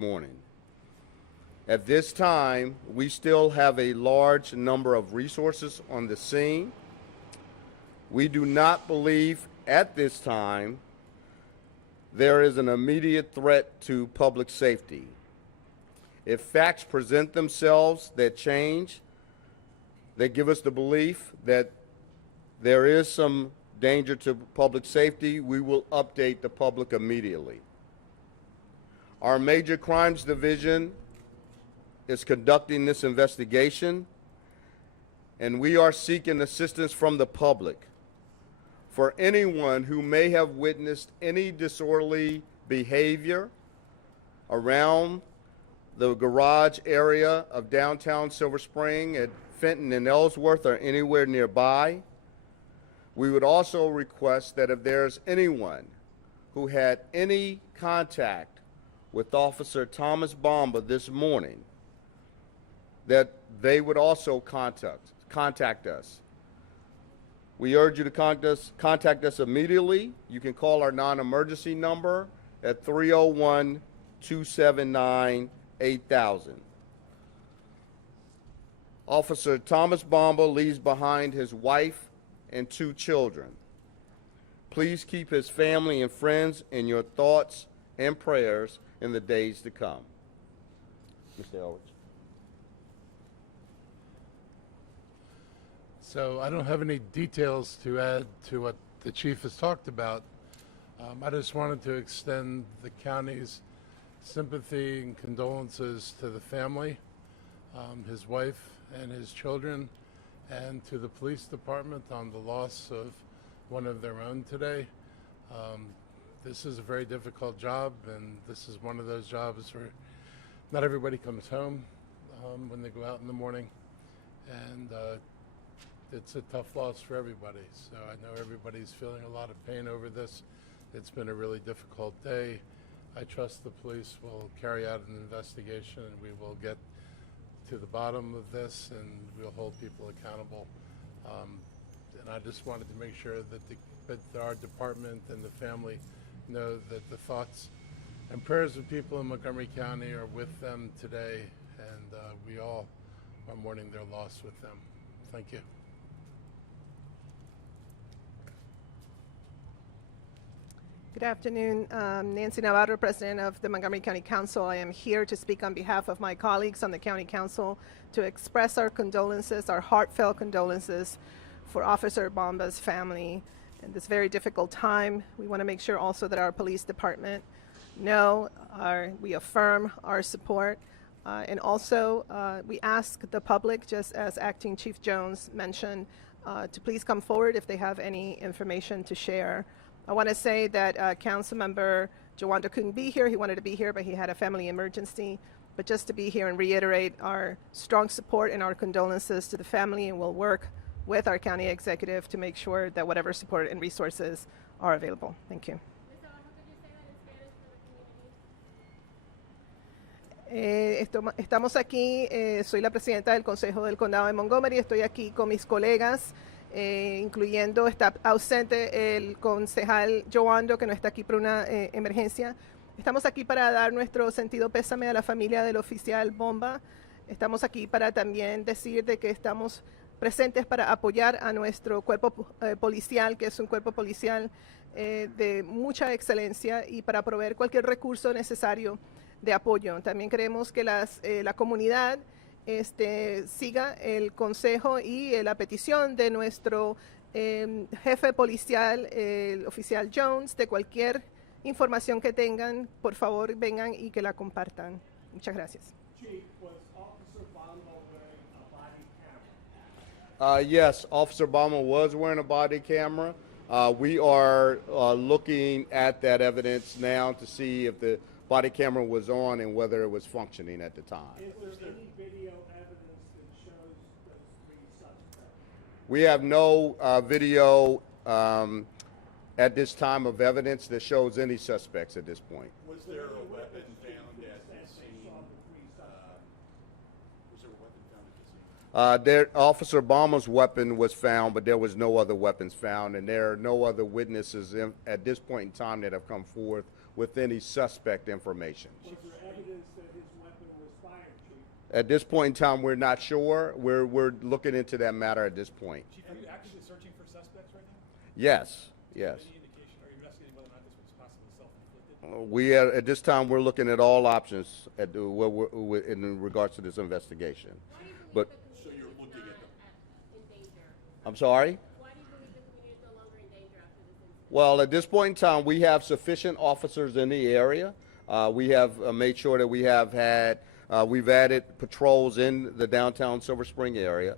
morning. At this time, we still have a large number of resources on the scene. We do not believe at this time there is an immediate threat to public safety. If facts present themselves that change, that give us the belief that there is some danger to public safety, we will update the public immediately. Our Major Crimes Division is conducting this investigation, and we are seeking assistance from the public for anyone who may have witnessed any disorderly behavior around the garage area of downtown Silver Spring, at Fenton and Ellsworth, or anywhere nearby. We would also request that if there's anyone who had any contact with Officer Thomas Bomba this morning, that they would also contact us. We urge you to contact us immediately. You can call our non-emergency number at 301-279-8000. Officer Thomas Bomba leaves behind his wife and 2 children. Please keep his family and friends in your thoughts and prayers in the days to come. Mr. Elrich. So I don't have any details to add to what the chief has talked about. I just wanted to extend the county's sympathy and condolences to the family, his wife and his children, and to the police department on the loss of one of their own today. This is a very difficult job, and this is one of those jobs where not everybody comes home when they go out in the morning, and it's a tough loss for everybody. So I know everybody's feeling a lot of pain over this. It's been a really difficult day. I trust the police will carry out an investigation, and we will get to the bottom of this, and we'll hold people accountable. And I just wanted to make sure that our department and the family know that the thoughts and prayers of people in Montgomery County are with them today, and we all are mourning their loss with them. Thank you. Good afternoon. Nancy Navarro, President of the Montgomery County Council. I am here to speak on behalf of my colleagues on the County Council to express our condolences, our heartfelt condolences for Officer Bomba's family in this very difficult time. We want to make sure also that our police department we affirm our support. And also, we ask the public, just as Acting Chief Jones mentioned, to please come forward if they have any information to share. I want to say that Councilmember Jawando couldn't be here. He wanted to be here, but he had a family emergency. But just to be here and reiterate our strong support and our condolences to the family, and we'll work with our county executive to make sure that whatever support and resources are available. Thank you. Estamos aquí, soy la presidenta del Consejo del Condado de Montgomery, estoy aquí con mis colegas, incluyendo, está ausente el concejal Jawando, que no está aquí por una emergencia. Estamos aquí para dar nuestro sentido pésame a la familia del oficial Bomba. Estamos aquí para también decir de que estamos presentes para apoyar a nuestro cuerpo policial, que es un cuerpo policial de mucha excelencia, y para proveer cualquier recurso necesario de apoyo. También queremos que la comunidad siga el consejo y la petición de nuestro jefe policial, el oficial Jones, de cualquier información que tengan, por favor vengan y que la compartan. Muchas gracias. Chief, was Officer Bomba wearing a body camera? Yes, Officer Bomba was wearing a body camera. We are looking at that evidence now to see if the body camera was on and whether it was functioning at the time. Is there any video evidence that shows those 3 suspects? We have no video at this time of evidence that shows any suspects at this point. Was there a weapon found at the scene? Was there a weapon found at the scene? Officer Bomba's weapon was found, but there was no other weapons found, and there are no other witnesses at this point in time that have come forth with any suspect information. Was there evidence transpired, Chief? At this point in time, we're not sure. We're looking into that matter at this point. Chief, are you actively searching for suspects right now? Yes, yes. Any indication, are you investigating whether or not this was possibly self-inflicted? We at this time we're looking at all options at in regards to this investigation. But So you're looking at in danger? I'm sorry. Why do you believe the community is no longer in danger after this incident? Well, at this point in time, we have sufficient officers in the area. We have made sure that we have had, we've added patrols in the downtown Silver Spring area.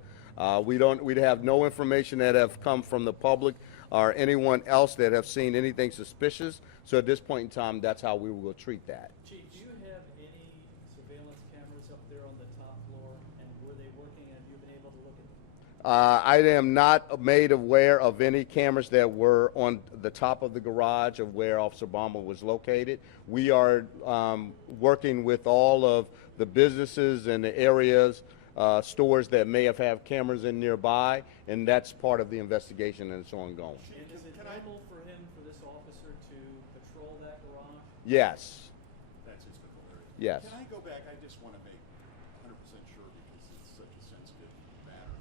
We have no information that have come from the public or anyone else that have seen anything suspicious. So at this point in time, that's how we will treat that. Chief, do you have any surveillance cameras up there on the top floor, and were they working, and have you been able to look at them? I am not made aware of any cameras that were on the top of the garage of where Officer Bomber was located. We are working with all of the businesses and the areas, stores that may have had cameras in nearby, and that's part of the investigation, and it's ongoing. And is it normal for him, for this officer to patrol that garage? Yes, That's his authority. yes. Can I go back? I just want to make 100% sure because it's such a sensitive matter.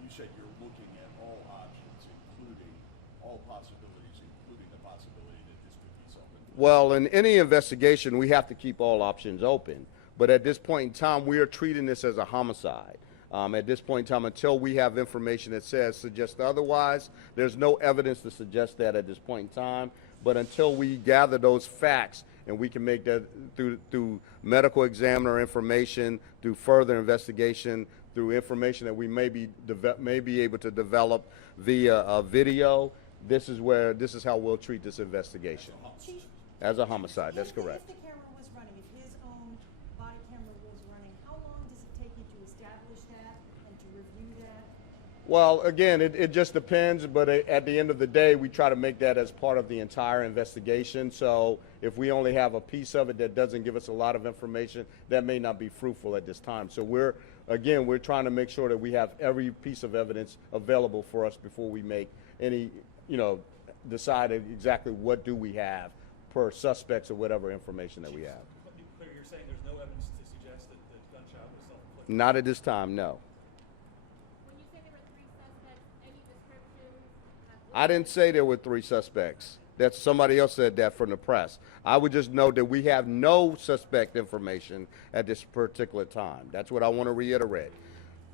You said you're looking at all options, including all possibilities, including the possibility that this could be self-inflicted. Well, in any investigation, we have to keep all options open. But at this point in time, we are treating this as a homicide. At this point in time, until we have information that suggests otherwise, there's no evidence to suggest that at this point in time. But until we gather those facts and we can make that through medical examiner information, through further investigation, through information that we may be able to develop via a video, this is how we'll treat this investigation. Chief, As a homicide, that's if correct. the camera was running, if his own body camera was running, how long does it take you to establish that and to review that? Well, again, it just depends, but at the end of the day, we try to make that as part of the entire investigation. So if we only have a piece of it that doesn't give us a lot of information, that may not be fruitful at this time. So we're trying to make sure that we have every piece of evidence available for us before we make any, decide exactly what do we have per suspects or whatever information that we have. Let me be clear, you're saying there's no evidence to suggest that the gunshot was self-inflicted? Not at this time, no. When you say there were 3 suspects, any descriptions? I didn't say there were 3 suspects. That's somebody else said that from the press. I would just note that we have no suspect information at this particular time. That's what I want to reiterate.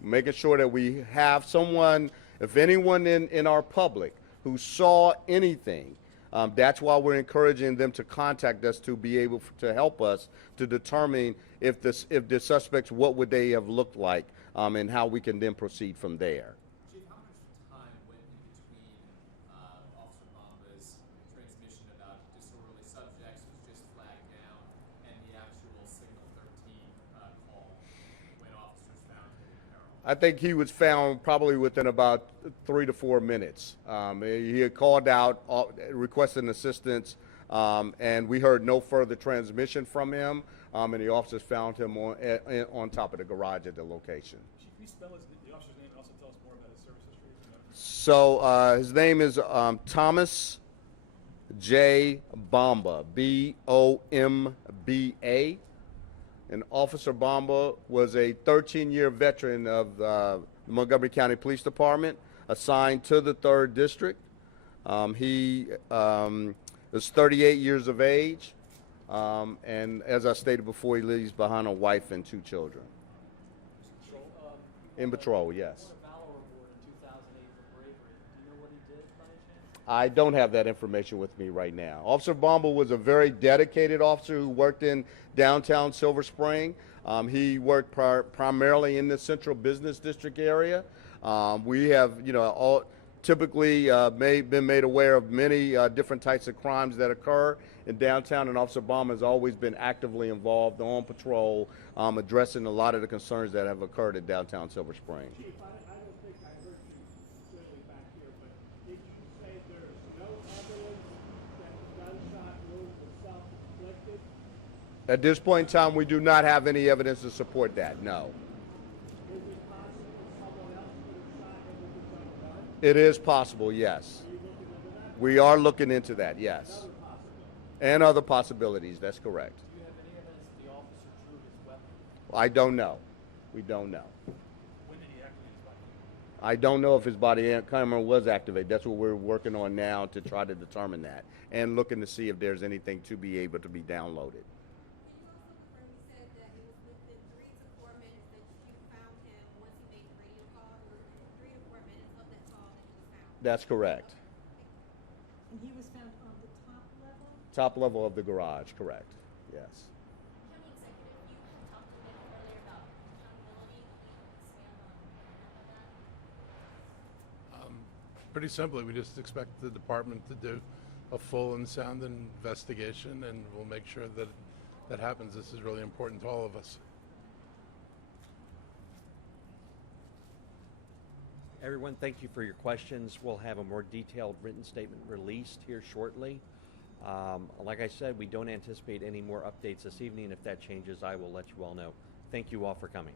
Making sure that we have someone, if anyone in our public who saw anything, that's why we're encouraging them to contact us to be able to help us to determine if the suspects, what would they have looked like, and how we can then proceed from there. Chief, how much time went in between Officer Bomba's transmission about disorderly subjects was just flagged down and the actual Signal 13 call when officers found him in peril? I think he was found probably within about 3 to 4 minutes. He had called out, requesting assistance, and we heard no further transmission from him, and the officers found him on top of the garage at the location. Chief, can you spell the officer's name and also tell us more about his service history? if you know? So his name is Thomas J. Bomba, B-O-M-B-A. And Officer Bomba was a 13-year veteran of the Montgomery County Police Department, assigned to the 3rd District. He is 38 years of age, and as I stated before, he leaves behind a wife and 2 children. In patrol, yes. He won a Valor Award in 2008 for bravery. Do you know what he did by any chance? I don't have that information with me right now. Officer Bomba was a very dedicated officer who worked in downtown Silver Spring. He worked primarily in the central business district area. We have, typically been made aware of many different types of crimes that occur in downtown, and Officer Bomba has always been actively involved on patrol, addressing a lot of the concerns that have occurred in downtown Silver Spring. Chief, I don't think I heard you clearly back here, but did you say there is no evidence that the gunshot wound was self-inflicted? At this point in time, we do not have any evidence to support that, no. Is it possible someone else could have shot him with his own gun? It is possible, yes. Are you looking into that? We are looking into that, yes. Possible. And other possibilities, that's correct. Do you have any evidence that the officer drew his weapon? I don't know. We don't know. When did he activate his body? I don't know if his body camera was activated. That's what we're working on now to try to determine that and looking to see if there's anything to be able to be downloaded. Can you also confirm, you said that it was within 3 to 4 minutes that you found him once he made the radio call? It was 3 to 4 minutes of that call that he was found. That's correct. And he was found on the top level? Top level of the garage, correct. Yes. County executive, you had talked a bit earlier about accountability. Can you expand on that? Pretty simply, we just expect the department to do a full and sound investigation, and we'll make sure that that happens. This is really important to all of us. Everyone, thank you for your questions. We'll have a more detailed written statement released here shortly. Like I said, we don't anticipate any more updates this evening. If that changes, I will let you all know. Thank you all for coming.